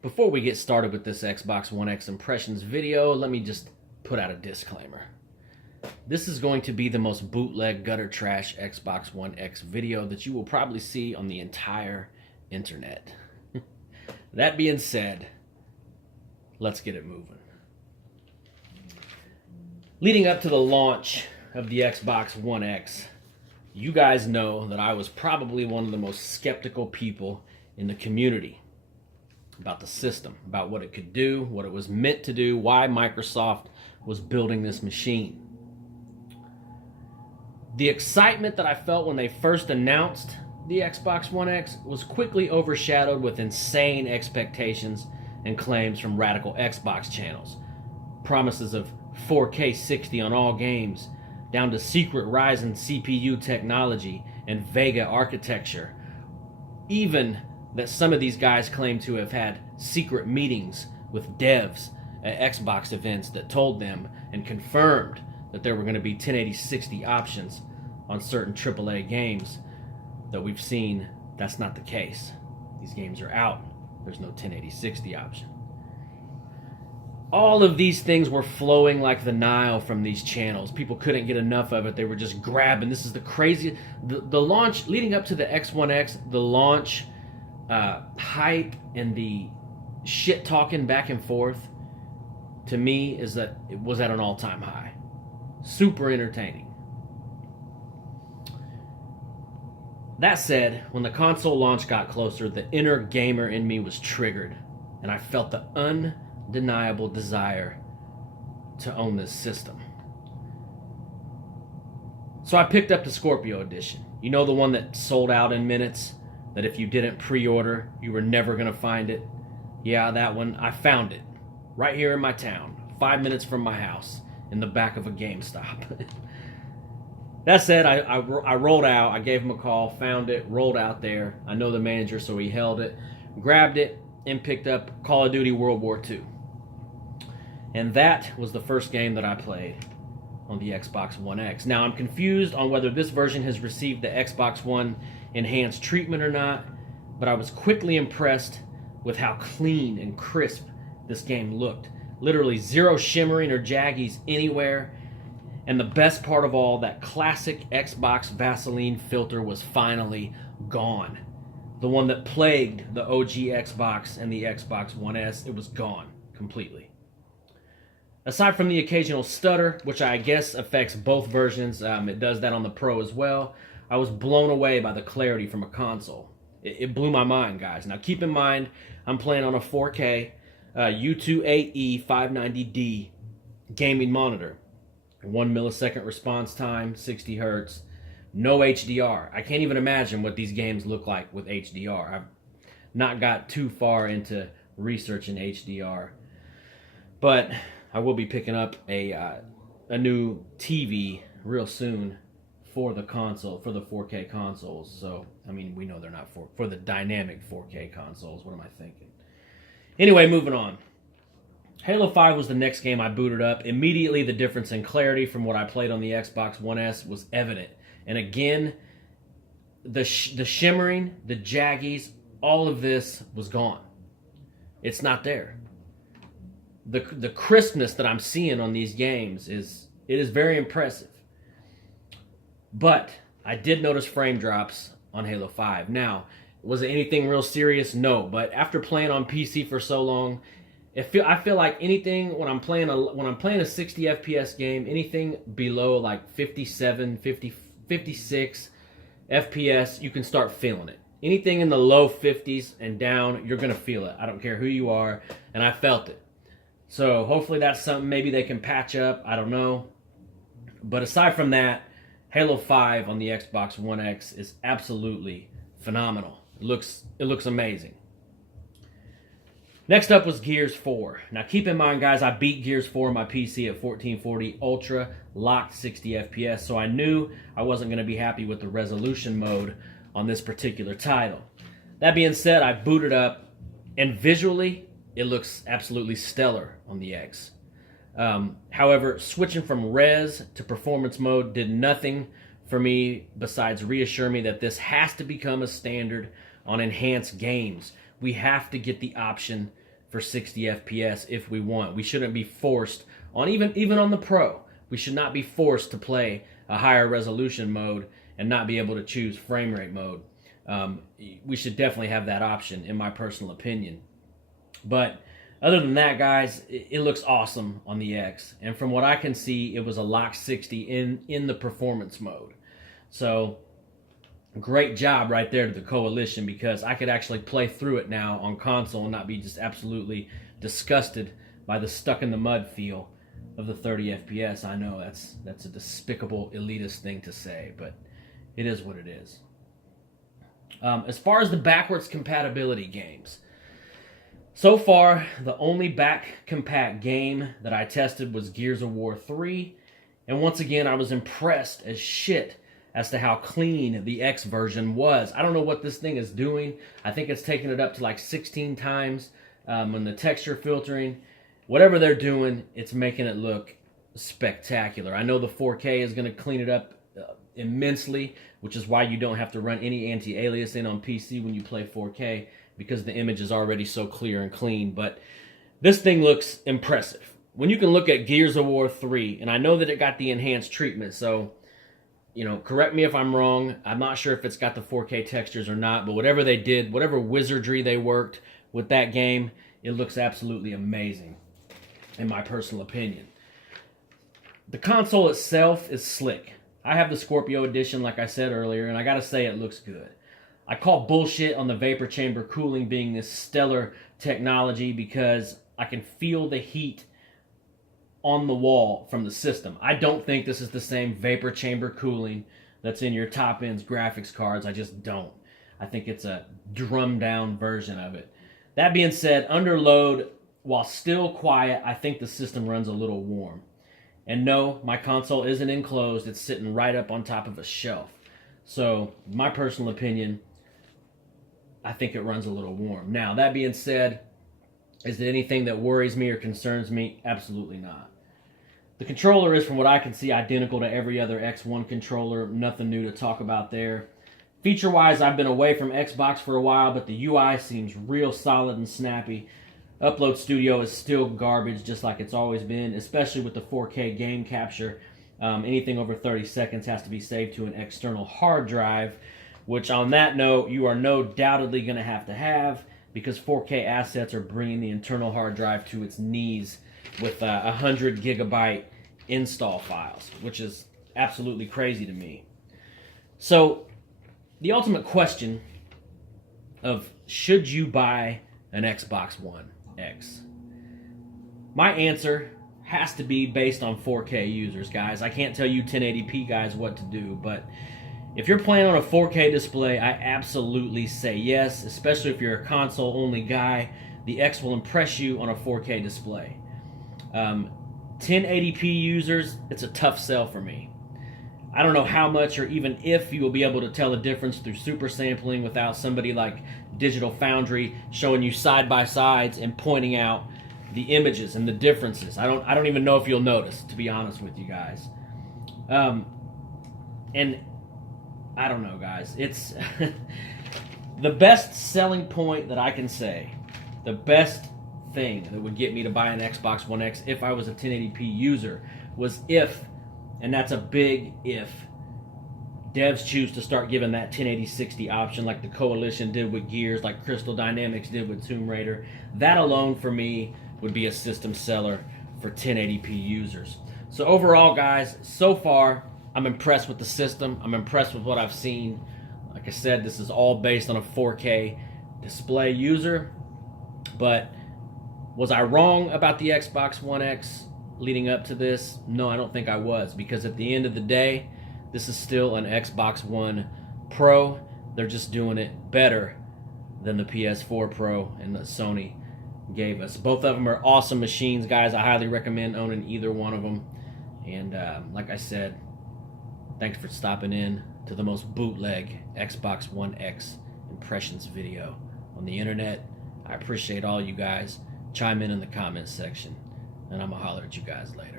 Before we get started with this Xbox One X impressions video, let me just put out a disclaimer. This is going to be the most bootleg gutter trash Xbox One X video that you will probably see on the entire internet. That being said, let's get it moving. Leading up to the launch of the Xbox One X, you guys know that I was probably one of the most skeptical people in the community about the system, about what it could do, what it was meant to do, why Microsoft was building this machine. The excitement that I felt when they first announced the Xbox One X was quickly overshadowed with insane expectations and claims from radical Xbox channels. Promises of 4K 60 on all games, down to secret Ryzen CPU technology and Vega architecture. Even that some of these guys claim to have had secret meetings with devs at Xbox events that told them and confirmed that there were going to be 1080-60 options on certain AAA games. That we've seen that's not the case. These games are out. There's no 1080-60 option. All of these things were flowing like the Nile from these channels. People couldn't get enough of it. They were just grabbing. This is the crazy... The launch, leading up to the X1X, the launch hype and the shit talking back and forth, to me, is that it was at an all-time high. Super entertaining. That said, when the console launch got closer, the inner gamer in me was triggered, and I felt the undeniable desire to own this system. So I picked up the Scorpio Edition. You know, the one that sold out in minutes, that if you didn't pre-order, you were never going to find it? Yeah, that one. I found it right here in my town, 5 minutes from my house, in the back of a GameStop. That said, I rolled out. I gave him a call, found it, rolled out there. I know the manager, so he held it, grabbed it, and picked up Call of Duty World War II. And that was the first game that I played on the Xbox One X. Now, I'm confused on whether this version has received the Xbox One enhanced treatment or not, but I was quickly impressed with how clean and crisp this game looked. Literally zero shimmering or jaggies anywhere. And the best part of all, that classic Xbox Vaseline filter was finally gone. The one that plagued the OG Xbox and the Xbox One S, it was gone completely. Aside from the occasional stutter, which I guess affects both versions, it does that on the Pro as well, I was blown away by the clarity from a console. It blew my mind, guys. Now keep in mind, I'm playing on a 4K U28E 590D gaming monitor. 1 millisecond response time, 60 hertz, no HDR. I can't even imagine what these games look like with HDR. I've not got too far into researching HDR, but I will be picking up a new TV real soon for the console, for the 4K consoles. So, I mean, we know they're not for the dynamic 4K consoles. What am I thinking? Anyway, moving on. Halo 5 was the next game I booted up. Immediately, the difference in clarity from what I played on the Xbox One S was evident. And again, the shimmering, the jaggies, all of this was gone. It's not there. The crispness that I'm seeing on these games is very impressive. But I did notice frame drops on Halo 5. Now, was it anything real serious? No. But after playing on PC for so long, I feel like anything when I'm playing a 60 FPS game, anything below like 57, 50, 56 FPS, you can start feeling it. Anything in the low 50s and down, you're going to feel it. I don't care who you are, and I felt it. So hopefully that's something maybe they can patch up. I don't know. But aside from that, Halo 5 on the Xbox One X is absolutely phenomenal. It looks amazing. Next up was Gears 4. Now keep in mind, guys, I beat Gears 4 on my PC at 1440 Ultra, locked 60 FPS, so I knew I wasn't going to be happy with the resolution mode on this particular title. That being said, I booted up, and visually, it looks absolutely stellar on the X. However, switching from res to performance mode did nothing for me besides reassure me that this has to become a standard on enhanced games. We have to get the option for 60 FPS if we want. We shouldn't be forced on even on the Pro. We should not be forced to play a higher resolution mode and not be able to choose frame rate mode. We should definitely have that option, in my personal opinion. But other than that, guys, it looks awesome on the X. And from what I can see, it was a lock 60 in the performance mode. So great job right there to the Coalition, because I could actually play through it now on console and not be just absolutely disgusted by the stuck in the mud feel of the 30 FPS. I know that's a despicable elitist thing to say, but it is what it is. As far as the backwards compatibility games, so far the only back compat game that I tested was Gears of War 3, and once again I was impressed as shit as to how clean the X version was. I don't know what this thing is doing. I think it's taking it up to like 16 times on the texture filtering. Whatever they're doing, it's making it look spectacular. I know the 4K is going to clean it up immensely, which is why you don't have to run any anti-aliasing on PC when you play 4K, because the image is already so clear and clean. But this thing looks impressive. When you can look at Gears of War 3, and I know that it got the enhanced treatment, so, you know, correct me if I'm wrong. I'm not sure if it's got the 4K textures or not, but whatever they did, whatever wizardry they worked with that game, it looks absolutely amazing, in my personal opinion. The console itself is slick. I have the Scorpio Edition, like I said earlier, and I gotta say it looks good. I call bullshit on the vapor chamber cooling being this stellar technology because I can feel the heat on the wall from the system. I don't think this is the same vapor chamber cooling that's in your top-end graphics cards. I just don't. I think it's a drummed-down version of it. That being said, under load, while still quiet, I think the system runs a little warm. And no, my console isn't enclosed. It's sitting right up on top of a shelf. So, my personal opinion, I think it runs a little warm. Now, that being said, is it anything that worries me or concerns me? Absolutely not. The controller is, from what I can see, identical to every other X1 controller. Nothing new to talk about there. Feature-wise, I've been away from Xbox for a while, but the UI seems real solid and snappy. Upload Studio is still garbage, just like it's always been, especially with the 4K game capture. Anything over 30 seconds has to be saved to an external hard drive, which on that note, you are no doubtedly going to have, because 4K assets are bringing the internal hard drive to its knees with 100 gigabyte install files, which is absolutely crazy to me. So, the ultimate question of should you buy an Xbox One X? My answer has to be based on 4K users, guys. I can't tell you 1080p guys what to do, but if you're playing on a 4K display, I absolutely say yes, especially if you're a console-only guy. The X will impress you on a 4K display. 1080p users, it's a tough sell for me. I don't know how much or even if you will be able to tell a difference through super sampling without somebody like Digital Foundry showing you side-by-sides and pointing out the images and the differences. I don't even know if you'll notice, to be honest with you guys. And I don't know, guys. It's the best selling point that I can say, the best thing that would get me to buy an Xbox One X if I was a 1080p user was if, and that's a big if, devs choose to start giving that 1080-60 option like the Coalition did with Gears, like Crystal Dynamics did with Tomb Raider. That alone for me would be a system seller for 1080p users. So overall, guys, so far I'm impressed with the system. I'm impressed with what I've seen. Like I said, this is all based on a 4K display user. But was I wrong about the Xbox One X leading up to this? No, I don't think I was, because at the end of the day, this is still an Xbox One Pro. They're just doing it better than the PS4 Pro and the Sony gave us. Both of them are awesome machines, guys. I highly recommend owning either one of them. And like I said, thanks for stopping in to the most bootleg Xbox One X impressions video on the internet. I appreciate all you guys. Chime in the comments section, and I'm going to holler at you guys later.